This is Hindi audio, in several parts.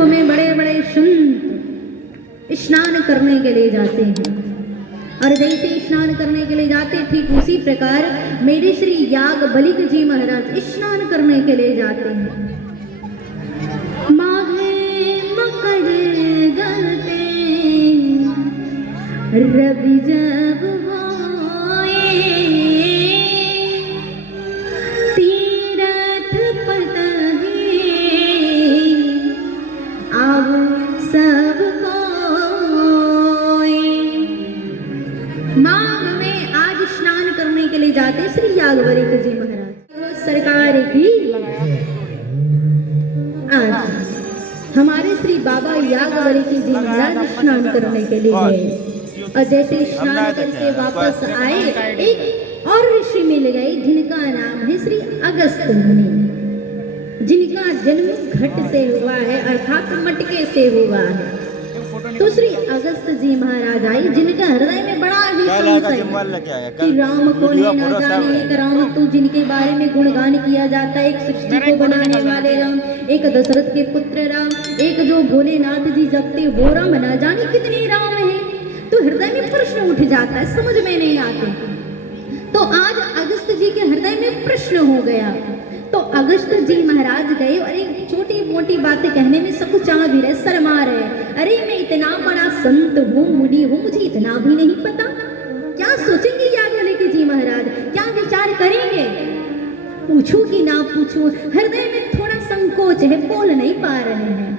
में बड़े बड़े संत स्नान करने के लिए जाते हैं और जैसे स्नान करने के लिए जाते ठीक उसी प्रकार मेरे श्री याज्ञवल्क्य जी महाराज स्नान करने के लिए जाते हैं। माघे मकर गलते रवि जब होए तीरथ पतहि आव सब कोई। माघ में आज स्नान करने के लिए जाते श्री याज्ञवल्क्य जी महाराज सरकार की। आज हमारे श्री बाबा याज्ञवल्क्य जी महाराज स्नान करने के लिए गए और जैसे स्नान करके वापस आए एक और ऋषि मिल गए जिनका नाम है श्री अगस्त मुनि, जिनका जन्म घट से हुआ है अर्थात मटके से हुआ है। तो श्री अगस्त जी महाराज आए जिनका हृदय में बड़ा ही संशय कि राम को ना जाने एक राम तू जिनके बारे में गुणगान किया जाता है, एक सृष्टि को बनाने वाले राम, एक दशरथ के पुत्र राम, एक जो भोलेनाथ जी जपते वो राम, ना जाने कितने राम हैं। तो हृदय में प्रश्न उठ जाता है, समझ में नहीं आते। तो आज अगस्त जी के हृदय में प्रश्न हो गया। तो अगस्त जी महाराज गए और एक छोटी मोटी बातें कहने में सब चाह भी रहे, शर्मा रहे। अरे मैं इतना बड़ा संत हूँ, मुनि हूँ, मुझे इतना भी नहीं पता। क्या सोचेंगे याज्ञवल्क्य जी महाराज, क्या विचार करेंगे, पूछूं कि ना पूछूं। हृदय में थोड़ा संकोच है, बोल नहीं पा रहे हैं।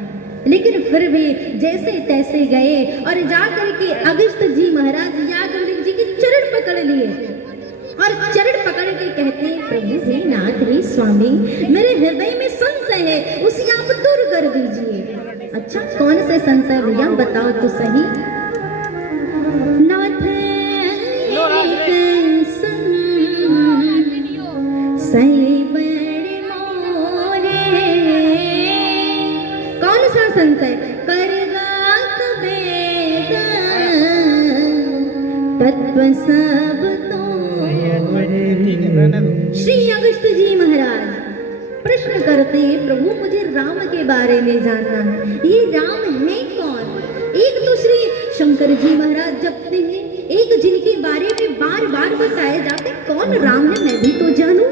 लेकिन फिर भी जैसे तैसे गए और जाकर के अगस्त जी महाराज याज्ञवल्क्य जी के चरण पकड़ लिए और चरण पकड़ के कहते हैं, प्रभु जी नाथ रे स्वामी, मेरे हृदय में संशय है, उसे आप दूर कर दीजिए। अच्छा कौन से संशय भैया बताओ तो सही। नाथ कौन सा संशय। करगात वेद तत्व सब तो। श्री अगस्त जी महाराज प्रश्न करते हैं, प्रभु मुझे राम के बारे में जानना है, ये राम है कौन। एक तो श्री शंकर जी महाराज जपते हैं, एक जिनके बारे में बार बार बताया जाता है कौन राम है मैं भी तो जानूं।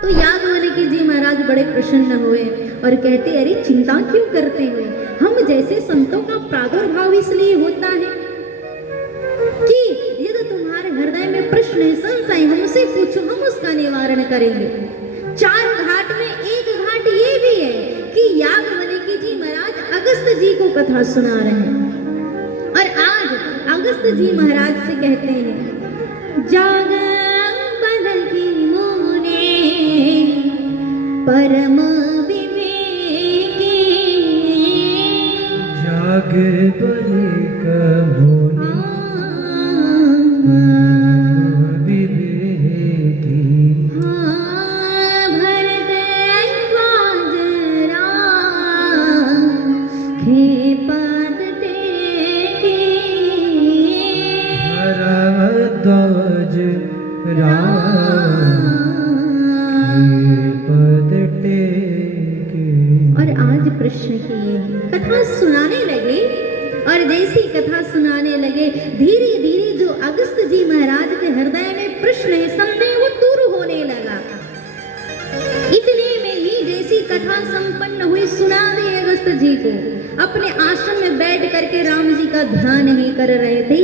तो याज्ञवल्क्य जी महाराज बड़े प्रसन्न हुए और कहते, अरे चिंता क्यों करते हैं, हम जैसे संतों का प्रादुर्भाव इसलिए होता है कि यदि तुम्हारे हृदय में प्रश्न है, संशय, हमसे पूछो, हम उसका निवारण करेंगे। चार घाट में एक घाट ये भी है कि याज्ञवल्क्य जी महाराज अगस्त जी को कथा सुना रहे हैं और आज अगस्त जी महाराज से कहते हैं, जाग बलगी मुने परम विवेकी। जाग बलिक मुनि विवेकी। हाँ भरद्वाज राम खे पद टेकी। भरद्वाज राम खे पद टेकी। और आज प्रश्न किए, कथा सुनाने लगे और जैसी कथा सुनाने लगे धीरे धीरे जो अगस्त जी महाराज के हृदय में प्रश्न है, संदेह वो दूर होने लगा। इतने में ही जैसी कथा संपन्न हुई, सुना दे अगस्त जी को, अपने आश्रम में बैठ करके राम जी का ध्यान ही कर रहे थे।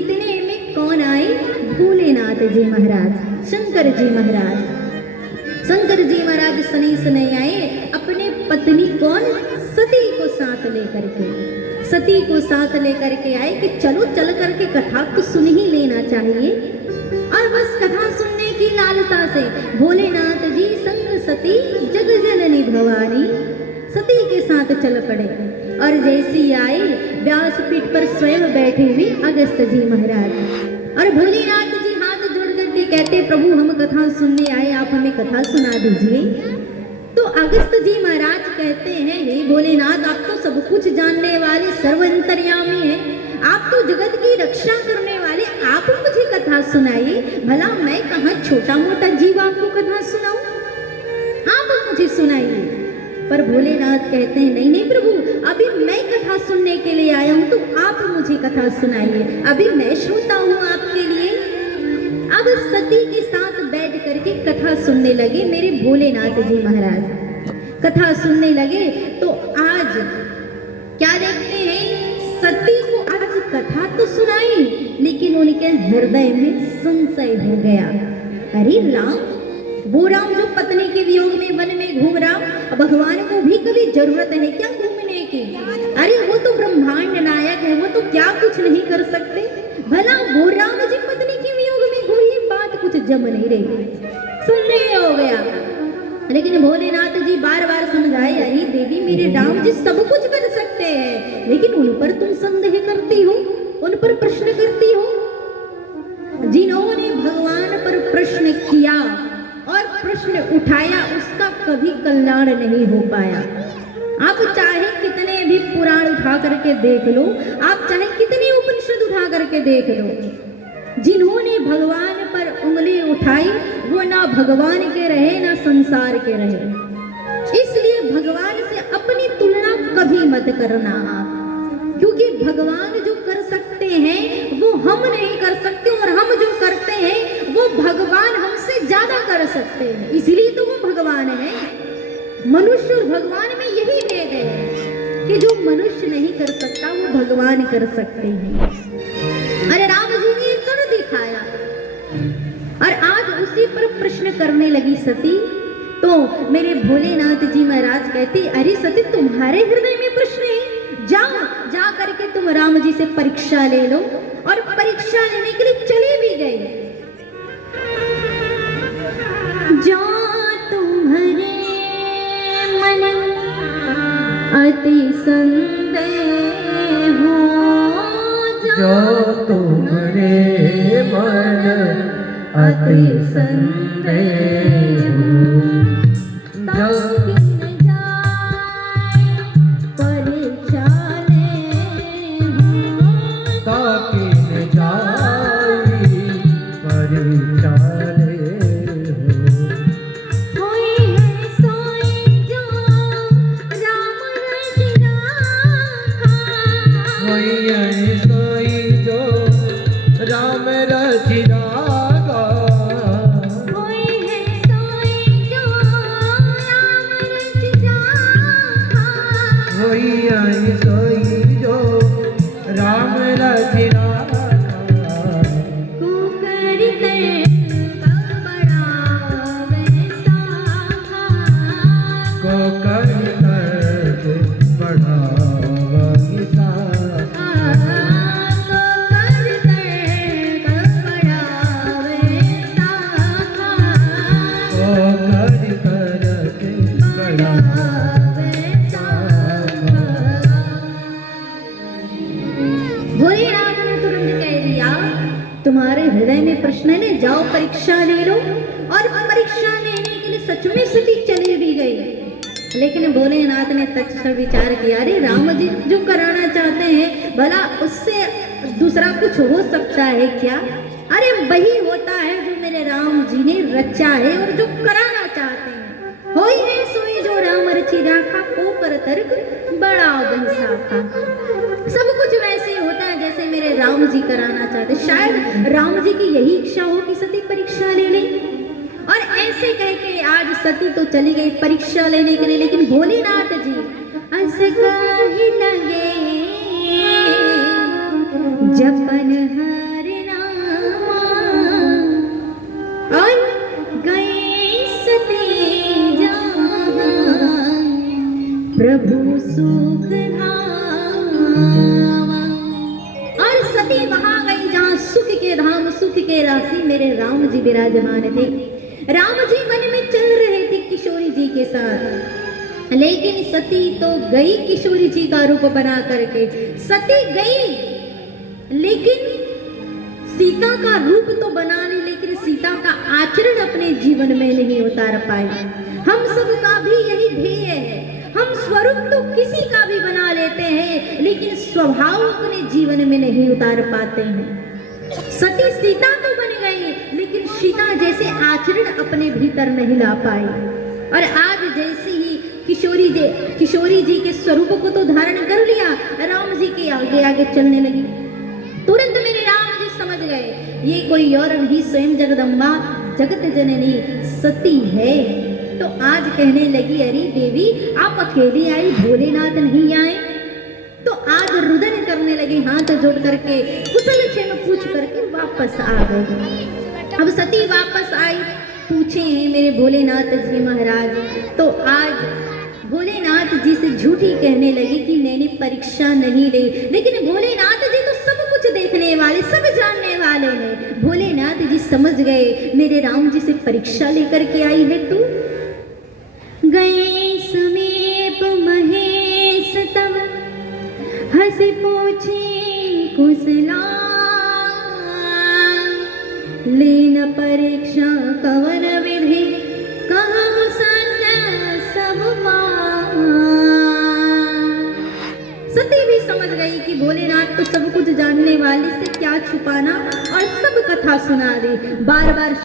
इतने में कौन आए, भोलेनाथ जी महाराज, शंकर जी महाराज। शंकर जी महाराज सनी सने आए, अपने पत्नी कौन, सती को साथ लेकर के, सती को साथ लेकर के आए कि चलो चल करके कथा तो सुन ही लेना चाहिए। और बस कथा सुनने की लालसा से भोलेनाथ जी संग सती जग जननी भवानी सती के साथ चल पड़े। और जैसी आए व्यासपीठ पर स्वयं बैठे हुए अगस्त जी महाराज और भोलेनाथ जी हाथ जोड़ करके कहते, प्रभु हम कथा सुनने आए, आप हमें कथा सुना दीजिए। तो अगस्त जी महाराज कहते हैं, हे भोलेनाथ आप तो सब कुछ जानने वाले सर्वंतर्यामी हैं, आप तो जगत की रक्षा करने वाले, आप मुझे कथा सुनाइए। भला मैं कहाँ छोटा मोटा जीव आपको कथा सुनाऊं, आप मुझे सुनाइए। पर भोलेनाथ कहते हैं नहीं नहीं प्रभु, आप मुझे कथा सुनाइए, अभी मैं सुनता हूँ आपके लिए। अब सती के साथ बैठ करके कथा सुनने लगे मेरे भोलेनाथ जी महाराज। कथा सुनने लगे तो आज क्या देखते हैं, सती को आज कथा तो सुनाई, लेकिन उनके हृदय में संशय हो गया। अरे राम, वो राम जो पत्नी के वियोग में वन में घूम रहा, भगवान को भी कभी जरूरत है क्या घूमने की? अरे वो तो ब्रह्मांड नायक है, वो तो क्या कुछ नहीं कर सकते? भला वो राम जी पत्नी के वियोग में घूमी, बात कुछ जम नहीं रही, सुनने हो गया। लेकिन भोलेनाथ जी बार बार समझाए, अरे देवी मेरे राम जी सब कुछ कर सकते हैं, लेकिन उन पर तुम संदेह करती हो, उन पर प्रश्न करती हो। जिन्होंने भगवान पर प्रश्न किया और प्रश्न उठाया, उसका कभी कल्याण नहीं हो पाया। आप चाहे कितने भी पुराण उठा करके देख लो, आप चाहे कितने उपनिषद उठा करके देख लो, जिन्होंने भगवान पर उंगली उठाई वो ना भगवान के रहे ना संसार के रहे। इसलिए भगवान से अपनी तुलना कभी मत करना आप, क्योंकि भगवान जो कर सकते हैं वो हम नहीं कर सकते, और हम जो करते हैं वो भगवान हमसे ज्यादा कर सकते हैं, इसलिए तो वो भगवान है। मनुष्य और भगवान में यही भेद है कि जो मनुष्य नहीं कर सकता वो भगवान कर सकते हैं। अरे राम जी ने कर दिखाया, और आज उसी पर प्रश्न करने लगी सती। तो मेरे भोलेनाथ जी महाराज कहते, अरे सती तुम्हारे हृदय में प्रश्न है, जाओ जा करके तुम राम जी से परीक्षा ले लो। और परीक्षा लेने के लिए चले भी गए। जा तुम्हारे मन अति संदेह हो, जो तुम्हारे मन अति संदेह हो, ताकिन जाए परीक्षा ले हो, ताकिन जाए परीक्षा ले हो। कोई है सोई जो राम रच राखा, कोई ऐसोई जो राम रचि रागा, कोई है सोई जो राम रच राखा, कोई ऐसोई जो राम रचि रागा। कुकर तर्क बढ़ावे साखा, को कर तर्क बढ़ावि साखा, कुकर तर्क बढ़ावे साखा, को कर तर्क बढ़ावि साखा। भोलेनाथ ने तुरंत कह दिया, तुम्हारे हृदय में प्रश्न है, जाओ परीक्षा ले लो। और परीक्षा लेने के लिए सच में सती चली भी गई। लेकिन भोलेनाथ ने तत्क्षण विचार किया, अरे राम जी जो कराना चाहते हैं, भला उससे दूसरा कुछ हो सकता है क्या? अरे वही होता है जो मेरे राम जी ने रचा है और जो कराना चाहते हैं। होई है सोई जो राम रचि राखा, को कर तर्क बड़ा बंसाखा। सब कुछ वैसे होता है जैसे मेरे राम जी कराना चाहते। शायद राम जी की यही इच्छा हो कि सती परीक्षा ले ले। और ऐसे कह के आज सती तो चली गई परीक्षा लेने के लिए, लेकिन भोलेनाथ जी ऐसे कहे लगे, जपन हर नामा और गए सती जहाँ, प्रभु सुख धामा। और सती वहां गई जहां सुख के धाम, सुख के राशि मेरे राम जी विराजमान थे। राम जी वन में चल रहे थे किशोरी जी के साथ, लेकिन सती तो गई किशोरी जी का रूप बना करके। सती गई लेकिन सीता का रूप तो बना ली, लेकिन सीता का आचरण अपने जीवन में नहीं उतार पाई। हम सबका भी यही ध्येय है, हम स्वरूप तो किसी का भी बना लेते हैं, लेकिन स्वभाव अपने जीवन में नहीं उतार पाते हैं। सती सीता तो बन गई, लेकिन सीता जैसे आचरण अपने भीतर नहीं ला पाई। और आज जैसे ही किशोरी जी के स्वरूप को तो धारण कर लिया, राम जी के आगे आगे चलने लगी। तुरंत मेरे राम जी समझ गए ये कोई और नहीं स्वयं जगदम्बा जगत जननी सती है। तो आज कहने लगी अरे देवी आप अकेली आई, भोलेनाथ नहीं आए। तो आज रुदन करने लगे हाथ जोड़ करके, कुशल क्षेम पूछ करके वापस आ गए। अब सती वापस आई, पूछे हैं मेरे भोलेनाथ जी महाराज। तो आज भोलेनाथ जी से झूठी कहने लगी कि मैंने परीक्षा नहीं ली, लेकिन भोलेनाथ जी तो सब कुछ देखने वाले, सब जानने वाले हैं। भोलेनाथ जी समझ गए मेरे राम जी से परीक्षा लेकर के आई है तू। गए समीप महेश तब हंसी पूछे कुशला, लेन परीक्षा कवन विधि कहु सत्य सब पार। सती भी समझ गई कि भोलेनाथ तो सब कुछ जानने वाले से क्या छुपाना, और सब कथा सुना दी। बार बार